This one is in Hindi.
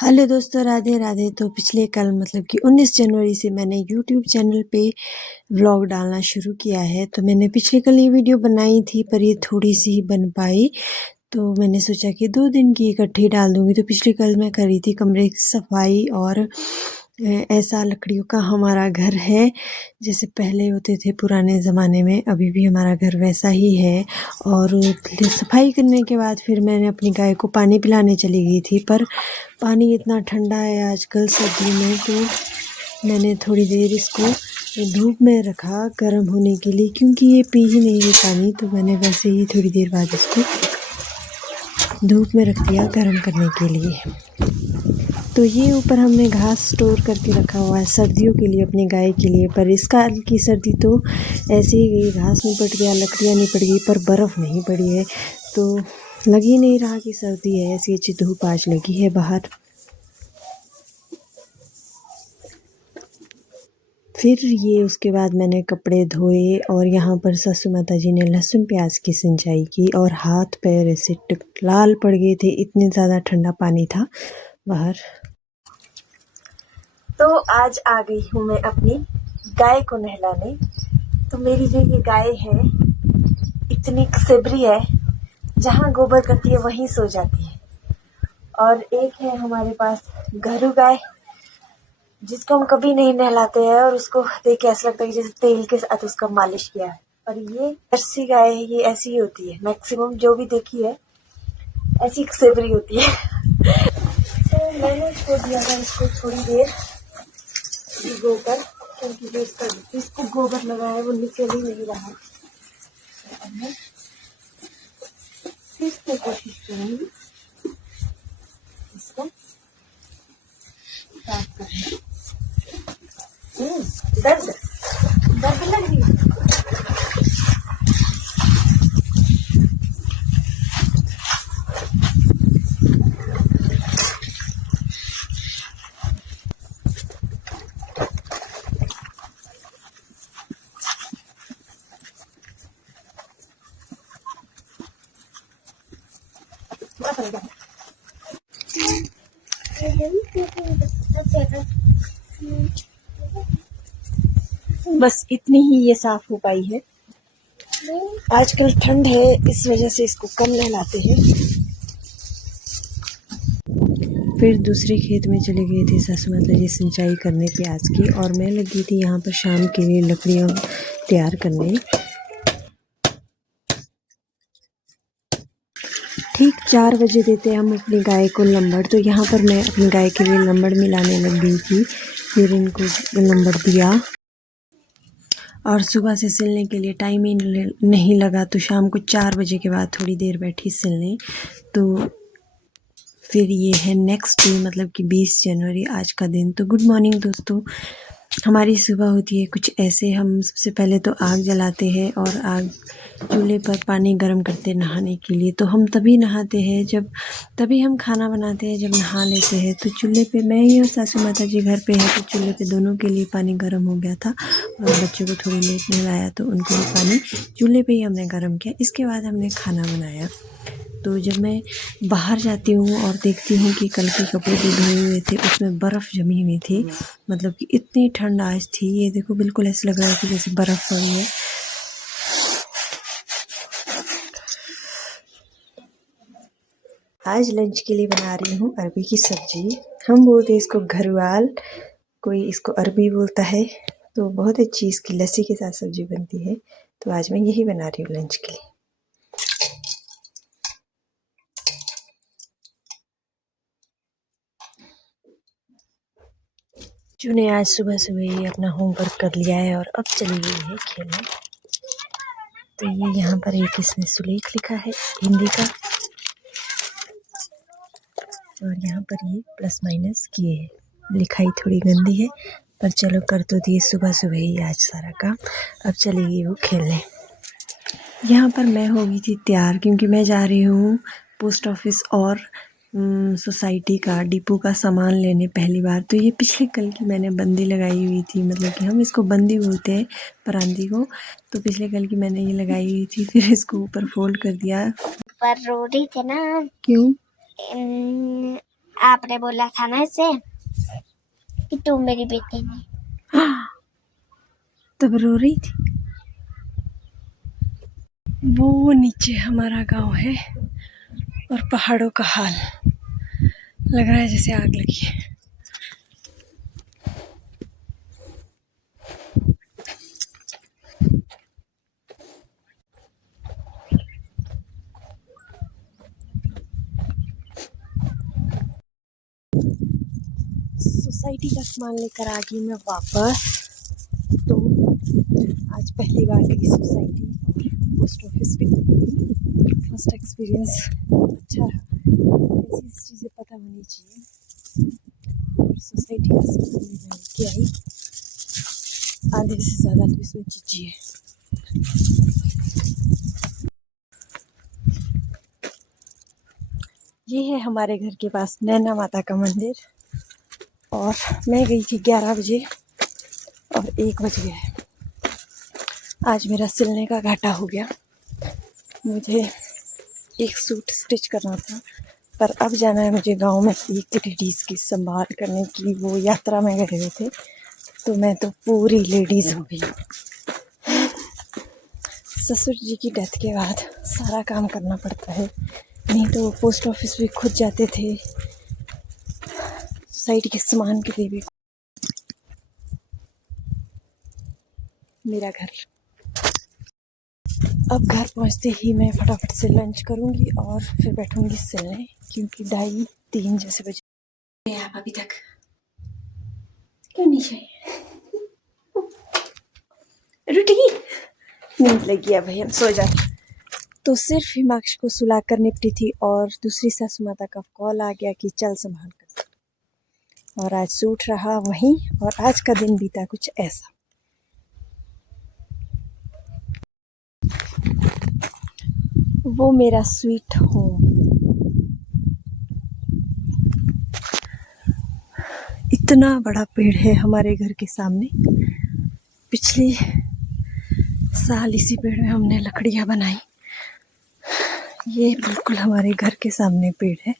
हेलो दोस्तों, राधे राधे। तो पिछले कल मतलब कि 19 जनवरी से मैंने यूट्यूब चैनल पे व्लॉग डालना शुरू किया है। तो मैंने पिछले कल ये वीडियो बनाई थी, पर ये थोड़ी सी ही बन पाई, तो मैंने सोचा कि 2 दिन की इकट्ठी डाल दूँगी। तो पिछले कल मैं कर रही थी कमरे की सफाई, और ऐसा लकड़ियों का हमारा घर है जैसे पहले होते थे पुराने ज़माने में, अभी भी हमारा घर वैसा ही है। और सफाई करने के बाद फिर मैंने अपनी गाय को पानी पिलाने चली गई थी, पर पानी इतना ठंडा है आजकल सर्दी में, तो मैंने थोड़ी देर इसको धूप में रखा गर्म होने के लिए, क्योंकि ये पी ही नहीं रही पानी। तो मैंने वैसे ही थोड़ी देर बाद इसको धूप में रख दिया गर्म करने के लिए। तो ये ऊपर हमने घास स्टोर करके रखा हुआ है सर्दियों के लिए, अपनी गाय के लिए। पर इस साल की सर्दी तो ऐसे ही गई, घास निपट गया, लकड़ियाँ निपट गई, पर बर्फ़ नहीं पड़ी है। तो लग ही नहीं रहा कि सर्दी है, ऐसी अच्छी धूप आज लगी है बाहर। फिर ये उसके बाद मैंने कपड़े धोए, और यहाँ पर सासू माता जी ने लहसुन प्याज की सिंचाई की, और हाथ पैर ऐसे लाल पड़ गए थे, इतने ज़्यादा ठंडा पानी था बाहर। तो आज आ गई हूँ मैं अपनी गाय को नहलाने। तो मेरी जो ये गाय है इतनी सेबरी है, जहाँ गोबर करती है वहीं सो जाती है। और एक है हमारे पास घरू गाय, जिसको हम कभी नहीं नहलाते हैं, और उसको देख के ऐसा लगता है कि जैसे तेल के साथ उसका मालिश किया है। और ये जर्सी गाय है, ये ऐसी ही होती है, मैक्सिमम जो भी देखी है ऐसी सेबरी होती है। तो मैंने छोड़ दिया था इसको थोड़ी देर भिगोकर, क्योंकि जो इसको गोबर लगा है वो निकल ही नहीं रहा। अब मैं फिर से कोशिश करूंगी इसको साफ करने। दर्द दर्द लग रही है। बस इतनी ही ये साफ हो पाई है। आजकल ठंड है, इस वजह से इसको कम नहलाते हैं। फिर दूसरे खेत में चले गए थे सासू माता जी सिंचाई करने प्याज की, और मैं लगी थी यहाँ पर शाम के लिए लकड़ियाँ तैयार करने। ठीक 4 बजे देते हम अपनी गाय को लंबड़। तो यहाँ पर मैं अपनी गाय के लिए लंबड़ मिलाने लग गई थी। फिर इनको लंबड़ दिया, और सुबह से सिलने के लिए टाइम ही नहीं लगा, तो शाम को 4 बजे के बाद थोड़ी देर बैठी सिलने। तो फिर ये है नेक्स्ट डे, मतलब कि 20 जनवरी आज का दिन। तो गुड मॉर्निंग दोस्तों। हमारी सुबह होती है कुछ ऐसे, हम सबसे पहले तो आग जलाते हैं, और आग चूल्हे पर पानी गर्म करते नहाने के लिए। तो हम तभी नहाते हैं जब, तभी हम खाना बनाते हैं जब नहा लेते हैं। तो चूल्हे पे मैं ही और सासू माता जी घर पे है, तो चूल्हे पे दोनों के लिए पानी गर्म हो गया था, और बच्चों को थोड़ी लेट नहलाया तो उनको भी पानी चूल्हे पे ही हमने गर्म किया। इसके बाद हमने खाना बनाया। तो जब मैं बाहर जाती हूँ और देखती हूँ कि कल के कपड़े जो धोए हुए थे उसमें बर्फ़ जमी हुई थी, मतलब कि इतनी ठंड आज थी, ये देखो बिल्कुल ऐसा लग रहा है कि जैसे बर्फ़ पड़ी है। आज लंच के लिए बना रही हूँ अरबी की सब्जी। हम बोलते हैं इसको घरुआल, कोई इसको अरबी बोलता है। तो बहुत अच्छी इसकी लस्सी के साथ सब्जी बनती है। तो आज मैं यही बना रही हूँ लंच के लिए। चू ने आज सुबह सुबह ही अपना होमवर्क कर लिया है, और अब चली गई है खेलने। तो ये यहाँ पर एक इसने सुलेख लिखा है हिंदी का, और यहाँ पर ये प्लस माइनस किए है। लिखाई थोड़ी गंदी है, पर चलो कर तो दिए सुबह सुबह ही आज सारा काम। अब चलेगी वो खेलने। यहाँ पर मैं हो गई थी तैयार, क्योंकि मैं जा रही हूँ पोस्ट ऑफिस और सोसाइटी का डिपो का सामान लेने पहली बार। तो ये पिछले कल की मैंने बंदी लगाई हुई थी, मतलब कि हम इसको बंदी बोलते हैं परांदी को। तो पिछले कल की मैंने ये लगाई हुई थी, फिर इसको ऊपर फोल्ड कर दिया। पर रो रही थी ना, क्यों? आपने बोला था ना इसे कि तू मेरी बेटी नहीं। तब रो रही थी। वो नीचे हमारा गांव है और पहाड़ों का हाल लग रहा है जैसे आग लगी है। सोसाइटी का सामान लेकर आ गई मैं वापस। तो आज पहली बार गई सोसाइटी पोस्ट ऑफिस पे। फर्स्ट एक्सपीरियंस अच्छा रहा। ऐसी चीज़ें पता होनी चाहिए। और सोसाइटी का सामान मैं लेके आई। आधे से ज़्यादा तो इसमें चीज़ें है। ये है हमारे घर के पास नैना माता का मंदिर। और मैं गई थी 11 बजे और 1 बज गए। आज मेरा सिलने का घाटा हो गया। मुझे एक सूट स्टिच करना था, पर अब जाना है मुझे गांव में एक लेडीज़ की संभाल करने की। वो यात्रा में गए हुए थे, तो मैं तो पूरी लेडीज़ हो गई। ससुर जी की डेथ के बाद सारा काम करना पड़ता है। नहीं तो वो पोस्ट ऑफिस भी खुद जाते थे, सोसाइटी के सामान के लिए भी। मेरा घर। अब घर पहुंचते ही मैं फटाफट से लंच करूंगी और फिर बैठूंगी सिलने, क्योंकि 2:30-3 जैसे बजे। आप अभी तक क्यों नहीं चाहिए? रुटी नींद लगी है भाई, हम सो जाते। तो सिर्फ हिमाक्ष को सुला कर निपटी थी और दूसरी सासू माता का कॉल आ गया कि चल संभाल कर। और आज सूट रहा वहीं, और आज का दिन बीता कुछ ऐसा। वो मेरा स्वीट होम। इतना बड़ा पेड़ है हमारे घर के सामने। पिछले साल इसी पेड़ में हमने लकड़ियाँ बनाई। ये बिल्कुल हमारे घर के सामने पेड़ है।